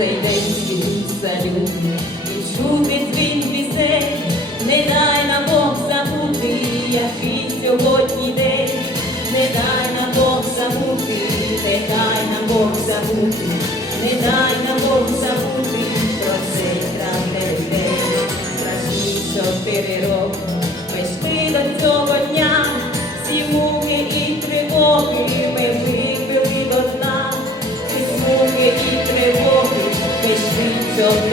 цей день свій салют, і чути дзвін пісень, не дай нам Бог забути, який сьогодні день, не дай нам Бог забути, не дай нам Бог забути, не дай нам Бог забути про цей травневий день, страшні чотири filled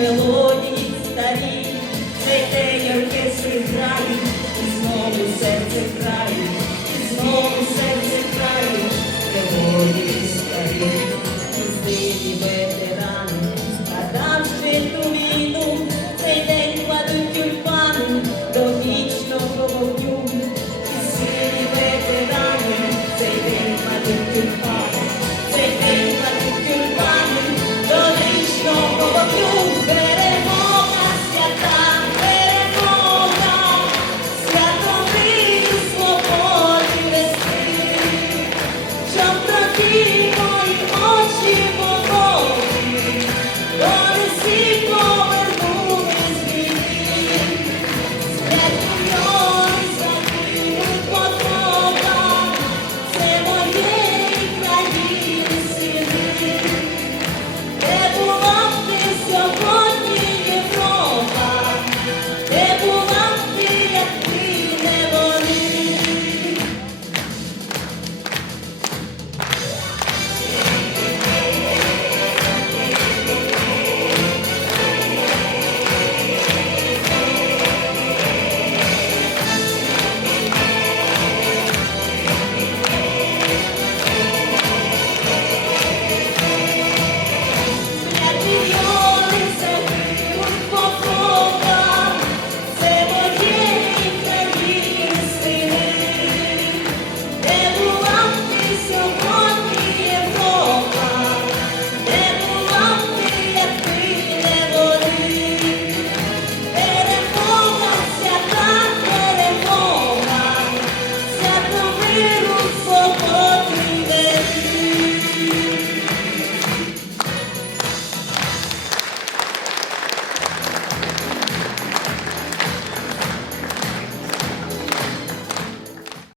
мелодії старі, цей день оркестри грають, і знову серце краю, і знову серце краю, мелодії старі, і з ними.